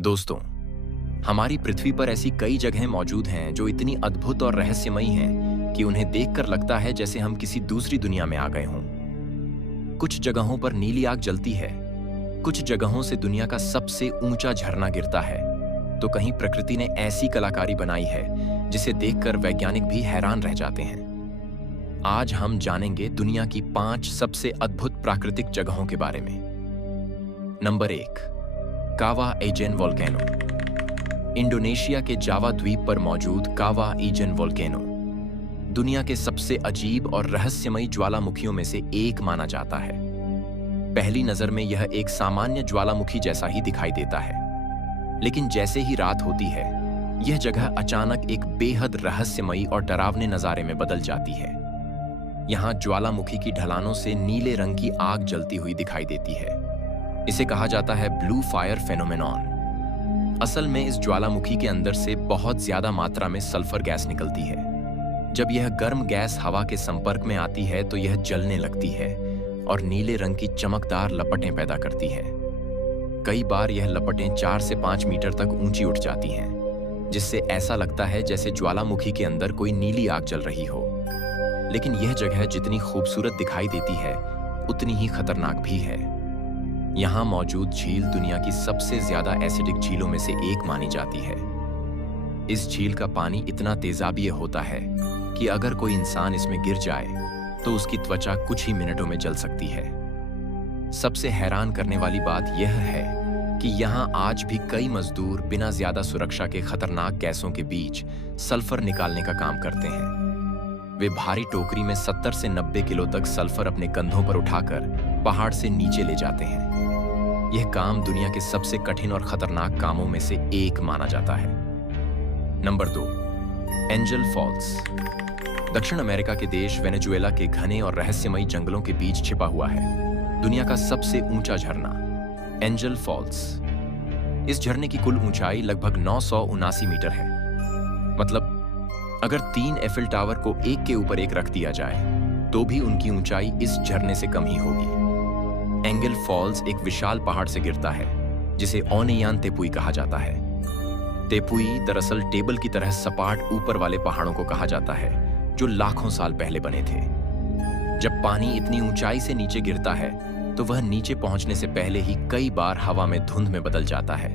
दोस्तों, हमारी पृथ्वी पर ऐसी कई जगहें मौजूद हैं जो इतनी अद्भुत और रहस्यमयी हैं कि उन्हें देखकर लगता है जैसे हम किसी दूसरी दुनिया में आ गए हों। कुछ जगहों पर नीली आग जलती है, कुछ जगहों से दुनिया का सबसे ऊंचा झरना गिरता है, तो कहीं प्रकृति ने ऐसी कलाकारी बनाई है जिसे देखकर वैज्ञानिक भी हैरान रह जाते हैं। आज हम जानेंगे दुनिया की 5 सबसे अद्भुत प्राकृतिक जगहों के बारे में। नंबर 1, कावा एजेन वोल्केनो। इंडोनेशिया के जावा द्वीप पर मौजूद कावा एजेन वोल्केनो दुनिया के सबसे अजीब और रहस्यमयी ज्वालामुखियों में से एक माना जाता है। पहली नजर में यह एक सामान्य ज्वालामुखी जैसा ही दिखाई देता है, लेकिन जैसे ही रात होती है, यह जगह अचानक एक बेहद रहस्यमयी और डरावने नजारे में बदल जाती है। यहाँ ज्वालामुखी की ढलानों से नीले रंग की आग जलती हुई दिखाई देती है। इसे कहा जाता है ब्लू फायर फेनोमेनॉन। असल में इस ज्वालामुखी के अंदर से बहुत ज्यादा मात्रा में सल्फर गैस निकलती है। जब यह गर्म गैस हवा के संपर्क में आती है तो यह जलने लगती है और नीले रंग की चमकदार लपटें पैदा करती है। कई बार यह लपटें 4 से 5 मीटर तक ऊंची उठ जाती हैं, जिससे ऐसा लगता है जैसे ज्वालामुखी के अंदर कोई नीली आग जल रही हो। लेकिन यह जगह जितनी खूबसूरत दिखाई देती है, उतनी ही खतरनाक भी है। यहाँ मौजूद झील दुनिया की सबसे ज्यादा एसिडिक झीलों में से एक मानी जाती है। इस झील का पानी इतना तेजाबीय होता है कि अगर कोई इंसान इसमें गिर जाए तो उसकी त्वचा कुछ ही मिनटों में जल सकती है। सबसे हैरान करने वाली बात यह है कि यहाँ आज भी कई मजदूर बिना ज्यादा सुरक्षा के खतरनाक गैसों के बीच सल्फर निकालने का काम करते हैं। वे भारी टोकरी में 70 से 90 किलो तक सल्फर अपने कंधों पर उठाकर पहाड़ से नीचे ले जाते हैं। यह काम दुनिया के सबसे कठिन और खतरनाक कामों में से एक माना जाता है। Number 2, Angel Falls. दक्षिण अमेरिका के देश वेनेजुएला के घने और रहस्यमयी जंगलों के बीच छिपा हुआ है दुनिया का सबसे ऊंचा झरना, एंजल फॉल्स। इस झरने की कुल ऊंचाई लगभग 979 मीटर है। मतलब अगर 3 एफिल टावर को एक के ऊपर एक रख दिया जाए तो भी उनकी ऊंचाई इस झरने से कम ही होगी। एंगल फॉल्स एक विशाल पहाड़ से गिरता है जिसे ओनेयान तेपुई कहा जाता है। तेपुई दरअसल टेबल की तरह सपाट ऊपर वाले पहाड़ों को कहा जाता है जो लाखों साल पहले बने थे। जब पानी इतनी ऊंचाई से नीचे गिरता है तो वह नीचे पहुंचने से पहले ही कई बार हवा में धुंध में बदल जाता है।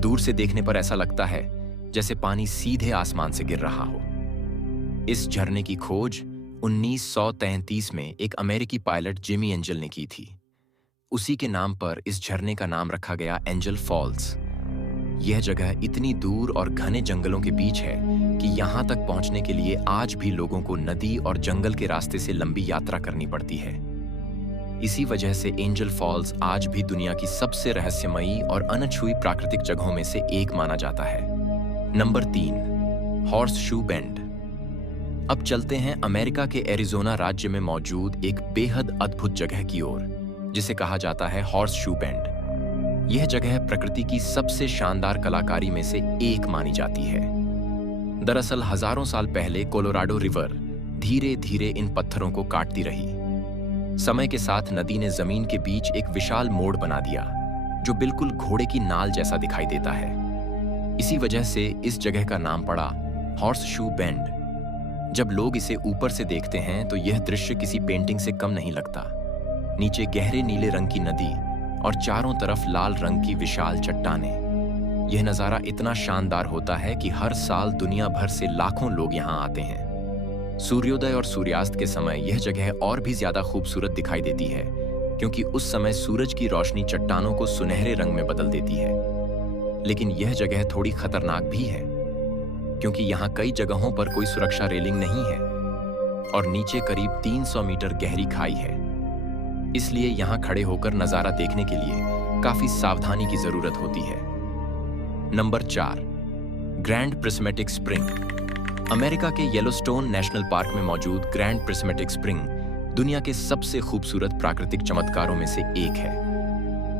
दूर से देखने पर ऐसा लगता है जैसे पानी सीधे आसमान से गिर रहा हो। इस झरने की खोज 1933 में एक अमेरिकी पायलट जिमी एंजल ने की थी। उसी के नाम पर इस झरने का नाम रखा गया एंजल फॉल्स। यह जगह इतनी दूर और घने जंगलों के बीच है कि यहां तक पहुंचने के लिए आज भी लोगों को नदी और जंगल के रास्ते से लंबी यात्रा करनी पड़ती है। इसी वजह से एंजल फॉल्स आज भी दुनिया की सबसे रहस्यमयी और अनछुई प्राकृतिक जगहों में से एक माना जाता है। Number 3, horse shoe bend. अब चलते हैं अमेरिका के एरिजोना राज्य में मौजूद एक बेहद अद्भुत जगह की ओर, जिसे कहा जाता है हॉर्स शू बेंड। यह जगह प्रकृति की सबसे शानदार कलाकारी में से एक मानी जाती है। दरअसल हजारों साल पहले कोलोराडो रिवर धीरे धीरे इन पत्थरों को काटती रही। समय के साथ नदी ने जमीन के बीच एक विशाल मोड़ बना दिया जो बिल्कुल घोड़े की नाल जैसा दिखाई देता है। इसी वजह से इस जगह का नाम पड़ा हॉर्स शू बेंड। जब लोग इसे ऊपर से देखते हैं तो यह दृश्य किसी पेंटिंग से कम नहीं लगता। नीचे गहरे नीले रंग की नदी और चारों तरफ लाल रंग की विशाल चट्टानें। यह नजारा इतना शानदार होता है कि हर साल दुनिया भर से लाखों लोग यहाँ आते हैं। सूर्योदय और सूर्यास्त के समय यह जगह और भी ज्यादा खूबसूरत दिखाई देती है, क्योंकि उस समय सूरज की रोशनी चट्टानों को सुनहरे रंग में बदल देती है। लेकिन यह जगह थोड़ी खतरनाक भी है, क्योंकि यहाँ कई जगहों पर कोई सुरक्षा रेलिंग नहीं है और नीचे करीब 300 मीटर गहरी खाई है। इसलिए यहाँ खड़े होकर नजारा देखने के लिए काफी सावधानी की जरूरत होती है। Number 4, grand prismatic spring. America के येलोस्टोन नेशनल पार्क में मौजूद ग्रैंड प्रिस्मेटिक स्प्रिंग दुनिया के सबसे खूबसूरत प्राकृतिक चमत्कारों में से एक है।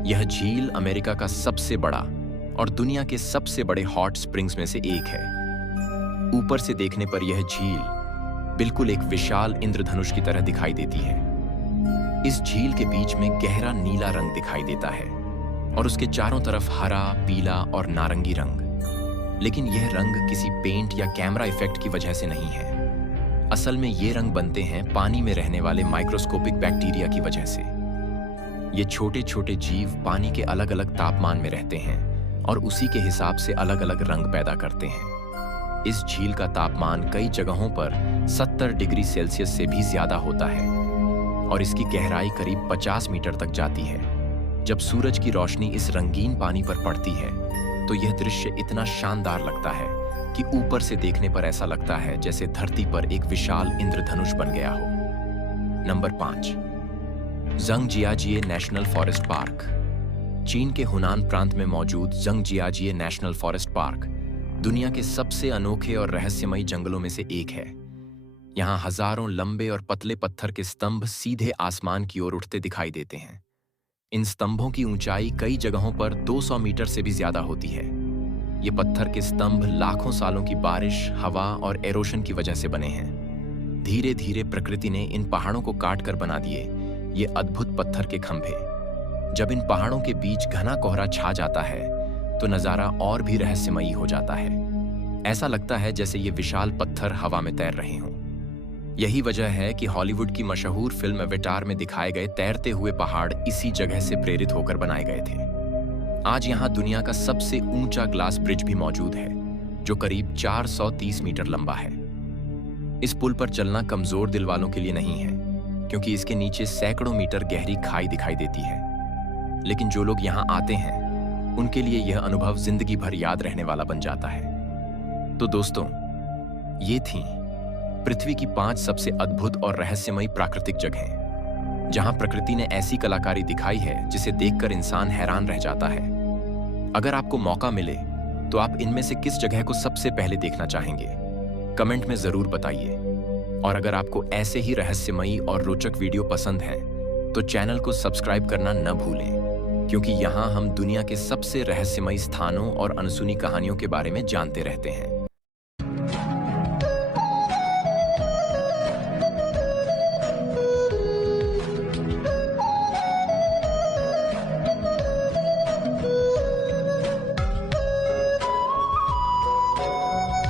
यह झील अमेरिका का सबसे बड़ा और दुनिया के सबसे बड़े हॉट स्प्रिंग्स में से एक है। ऊपर से देखने पर यह झील बिल्कुल एक विशाल इंद्रधनुष की तरह दिखाई देती है। इस झील के बीच में गहरा नीला रंग दिखाई देता है और उसके चारों तरफ हरा, पीला और नारंगी रंग। लेकिन यह रंग किसी पेंट या कैमरा इफेक्ट की वजह से नहीं है। असल में ये रंग बनते हैं पानी में रहने वाले माइक्रोस्कोपिक बैक्टीरिया की वजह से। ये छोटे छोटे जीव पानी के अलग अलग तापमान में रहते हैं और उसी के हिसाब से अलग अलग रंग पैदा करते हैं। इस झील का तापमान कई जगहों पर 70 डिग्री सेल्सियस से भी ज्यादा होता है और इसकी गहराई करीब 50 मीटर तक जाती है। जब सूरज की रोशनी इस रंगीन पानी पर पड़ती है तो यह दृश्य इतना शानदार लगता है कि ऊपर से देखने पर ऐसा लगता है जैसे धरती पर एक विशाल इंद्रधनुष बन गया हो। नंबर 5, ज़ंगजियाजिए नेशनल फॉरेस्ट पार्क। चीन के हुनान प्रांत में मौजूद ज़ंगजियाजिए नेशनल फॉरेस्ट पार्क दुनिया के सबसे अनोखे और रहस्यमयी जंगलों में से एक है। यहाँ हजारों लंबे और पतले पत्थर के स्तंभ सीधे आसमान की ओर उठते दिखाई देते हैं। इन स्तंभों की ऊंचाई कई जगहों पर 200 मीटर से भी ज्यादा होती है। ये पत्थर के स्तंभ लाखों सालों की बारिश, हवा और एरोशन की वजह से बने हैं। धीरे धीरे प्रकृति ने इन पहाड़ों को काट कर बना दिए ये अद्भुत पत्थर के खंभे। जब इन पहाड़ों के बीच घना कोहरा छा जाता है तो नजारा और भी रहस्यमयी हो जाता है। ऐसा लगता है जैसे ये विशाल पत्थर हवा में तैर रहे हों। यही वजह है कि हॉलीवुड की मशहूर फिल्म अवतार में दिखाए गए तैरते हुए पहाड़ इसी जगह से प्रेरित होकर बनाए गए थे। आज यहाँ दुनिया का सबसे ऊंचा ग्लास ब्रिज भी मौजूद है जो करीब 430 मीटर लंबा है। इस पुल पर चलना कमजोर दिल वालों के लिए नहीं है क्योंकि इसके नीचे सैकड़ों मीटर गहरी खाई दिखाई देती है। लेकिन जो लोग यहाँ आते हैं उनके लिए यह अनुभव जिंदगी भर याद रहने वाला बन जाता है। तो दोस्तों, ये थी पृथ्वी की 5 सबसे अद्भुत और रहस्यमयी प्राकृतिक जगहें जहां प्रकृति ने ऐसी कलाकारी दिखाई है जिसे देखकर इंसान हैरान रह जाता है। अगर आपको मौका मिले तो आप इनमें से किस जगह को सबसे पहले देखना चाहेंगे? कमेंट में जरूर बताइए। और अगर आपको ऐसे ही रहस्यमयी और रोचक वीडियो पसंद हैं तो चैनल को सब्सक्राइब करना न भूलें, क्योंकि यहाँ हम दुनिया के सबसे रहस्यमयी स्थानों और अनसुनी कहानियों के बारे में जानते रहते हैं।